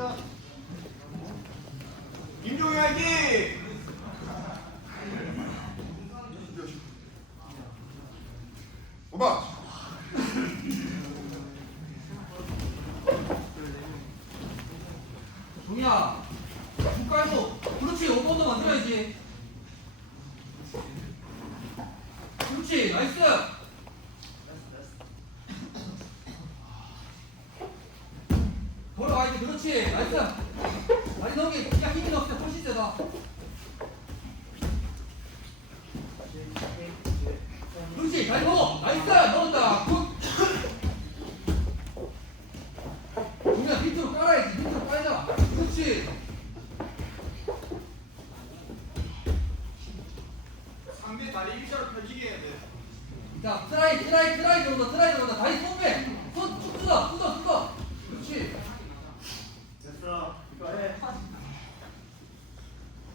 갑니다. 김종희 화이팅! 오바. 종이야, 국 깔고, 그렇지, 5번도 만들어야지. 그렇지, 나이스. 걸어가야지, 그렇지, 나이스. 많이 넘기, 야, 힘이 없어, 훨씬 세다. 그렇지, 잘 먹어, 나이스, 넣었다, 굿. 종이야, 밑으로 깔아야지, 밑으로 깔자. 그렇지. 상대 다리 일자로 펴지게 해야 돼. 자, 트라이, 트라이, 트라이 들어온다, 트라이 들어온다. 다리 손 빼. 손쭉 뜯어, 뜯어, 뜯어. 그렇지. 됐어. 이거 해.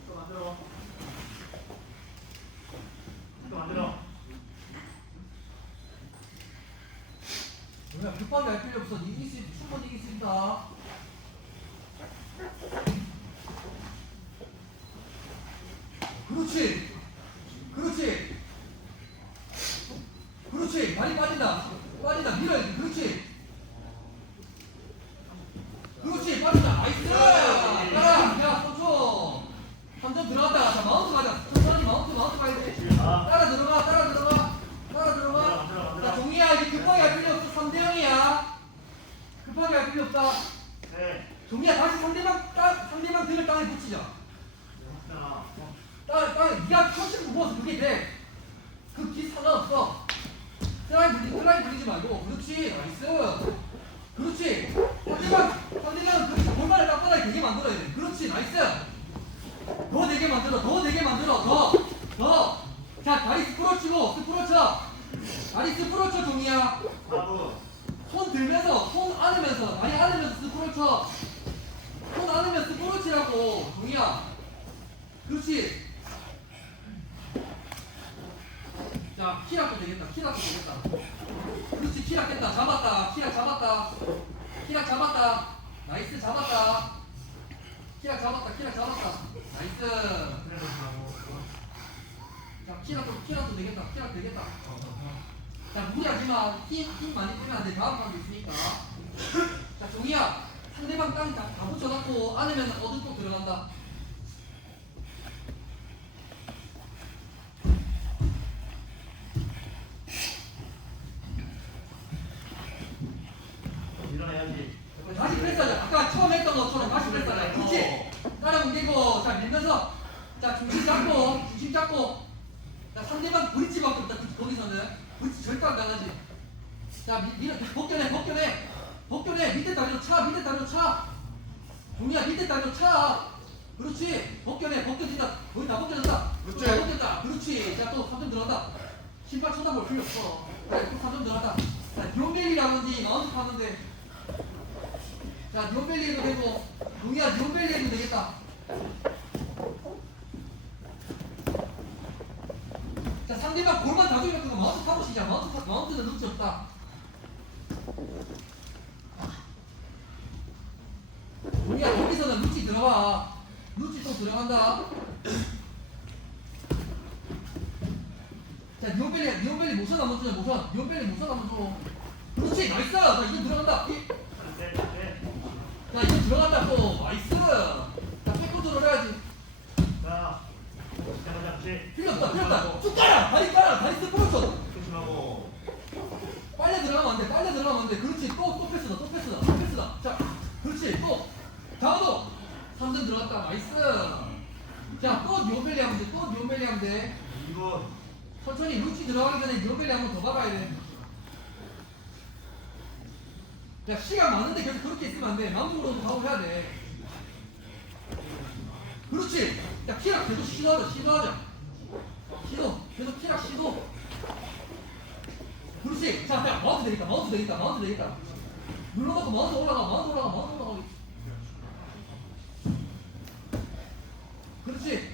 이거 만들어. 이거 만들어. 그냥 급하게 할 필요 없어. 이길 수, 있- 충분히 이길 수 있다. 그렇지. 그렇지. 다리 빠진다. 빠진다. 밀어야지. 그렇지. 그렇지. 빠진다. 나이스. 따라. 야, 손초. 3점 들어갔다. 자, 마운트 가자. 천천히 마운트, 마운트 가야 돼. 아. 따라 들어가, 따라 들어가. 따라 들어가, 들어가. 들어가, 들어가. 자, 종이야. 이제 급하게 할 필요 없어. 3대 0이야. 급하게 할 필요 없다. 네. 종이야, 다시 상대방, 땅, 상대방 등을 땅에 붙이자. 자, 땅, 땅에, 니가 터치를 무거워서 그게 돼. 그 기 상관없어. 트라이 불리, 트라이 불리지 말고. 그렇지. 나이스. 그렇지. 상대방, 상대방은 그렇게 골반을 땅바닥에 되게 만들어야 돼. 그렇지. 나이스. 더 되게 만들어. 더 되게 만들어. 더. 더. 자, 다리 스프로 치고, 스프로 쳐. 다리 스프로 쳐, 종이야. 4분. 손 들면서, 손 안으면서, 다리 안으면서 스프로 쳐. 종이야. 그렇지. 자, 키락도 되겠다. 키락도 되겠다. 그렇지, 키락 했다. 잡았다. 키락 잡았다. 키락 잡았다. 나이스, 잡았다. 키락 잡았다. 키락 잡았다. 나이스. 자, 키락도, 키락도 되겠다. 키락 되겠다. 자, 무리하지 마. 힘, 힘 많이 빼면 안 돼. 다음 판도 있으니까. 자, 종이야. 상대방 땅 다, 다 붙여놓고 안으면 어느 쪽 들어간다. 일어나야지. 다시 프레스하자. 아까 처음 했던 것처럼 다시 프레스하자. 그렇지. 따라 옮기고, 자, 밀면서. 자, 중심 잡고, 중심 잡고. 자, 상대방 브릿지밖에 없다. 그- 거기서는. 브릿지 절대 안 나가지. 자, 미, 밀어. 벗겨내, 벗겨내. 벗겨내. 밑에 다리로 차, 밑에 다리로 차. 종이야, 밑에 다리로 차. 그렇지. 벗겨내, 벗겨진다. 거의 다 벗겨졌다. 그렇지. 다 벗겼다. 그렇지. 자, 또 3점 들어간다. 신발 쳐다볼 필요 없어. 그래, 또 3점 들어간다. 자, 뉴벨리라든지 마운트 파는데. 자, 뉴벨리도 되고, 동이야, 뉴벨리 해도 되겠다. 자, 상대방 볼만 다 돌려 그거 마운트 타보시자. 마운트 타, 마운트는 눈치 없다. 동이야, 거기서는 눈치 들어와. 눈치 또 들어간다. 자, 뉴벨리, 뉴벨리 모션 한번 줘요, 모션. 뉴벨리 모션 한번 줘. 그렇지, 나이스! 자, 이거 들어간다. 이-. 자 이거 들어간다 또 나이스 자 백코드로 해야지. 필요 없다 필요 없다 쭉 깔아 다리 깔아 다리 스프로 쳐 조심하고. 빨려 들어가면 안 돼 빨려 들어가면 안 돼 그렇지 또 또 패스다 또 패스다 또 패스다 자 그렇지 또 다음도 3점 들어갔다. 나이스. 자또 뉴벨리 하면 돼또 뉴벨리 하면 돼. 2분. 천천히 루치 들어가기 전에 뉴벨리 한번 더 박아야 돼야 시간 많은데 계속 그렇게 있으면 안돼. 마음으로도 가고 해야 돼. 그렇지. 야 키락 계속 시도하자 시도하자. 시도 계속 키락 시도. 그렇지. 자, 야 마운트 되겠다 마운트 되겠다 마운트 되겠다. 눌러갖고 마운트 올라가 마운트 올라가 마운트 올라가 그렇지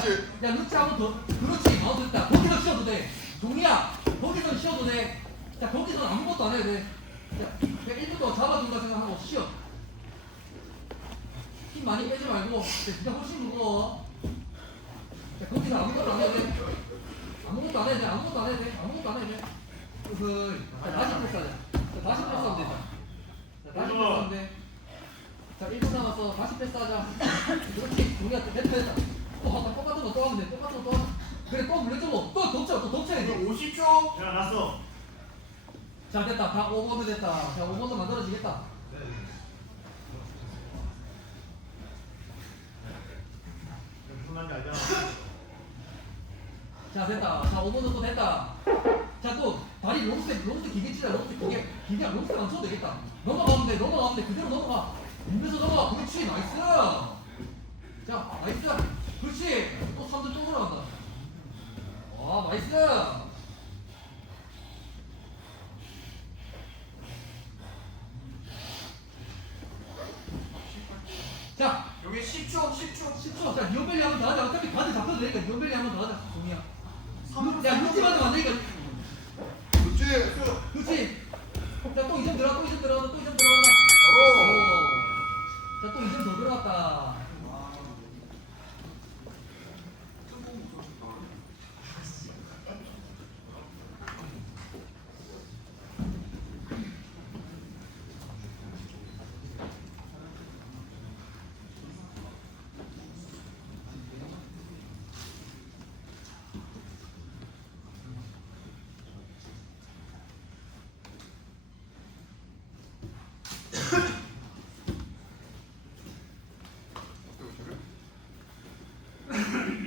그렇지. 야, 야 루치 한번 더. 그렇지. 마운트 됐다 거기서 쉬어도 돼. 종이야. 거기서 쉬어도 돼 자 거기서는 아무것도 안 해도 돼. 자, 1분 더 잡아준다 생각하고 쉬어. 힘 많이 빼지 말고. 진짜 훨씬 무거워. 자 거기서 아무것도 안 해도 돼. 아무것도 안 해도 돼. 아무것도 안 해도 돼. 아무것도 안 해도 돼. 그, 자, 다시 패스하자. 자, 다시 패스하면 되자 자, 다시 패스하면 돼 자 1분 남았어 다시 패스하자. 그렇지. 됐다 됐다 또 하자 똑같은 거또 하면 돼 똑같은 거또 하자 그래 또 물려주고 또 덮쳐 또 덮쳐야 돼. 50초. 자, 났어. 자 됐다. 다 5번도 됐다. 자 5번도 만들어지겠다. 무슨 말인지 알잖아. 자 됐다. 자 5번도 또 됐다. 자 또 다리 롱스텝 롱스텝 기계 치자 롱스텝 기계. 기계 롱스텝 안 쳐도 되겠다. 넘어가면 돼 넘어가면 돼. 그대로 넘어가. 밀면서 넘어가. 그렇지 나이스. 자 나이스 그렇지 또 3점 또 돌아간다 와 나이스 자 여기 10초, 10초. 10초 자 니온벨리 한번 더 하자 어차피 가드 잡혀도 되니까 니온벨리 한번 더 하자 동이야 야 루지 받으면 안 되니까 그렇지. 그렇지. 자, 또 2점 들어가, 또 2점 들어간다, 또 2점 들어간다. 바로.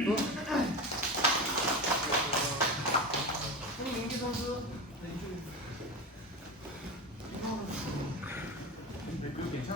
Hum.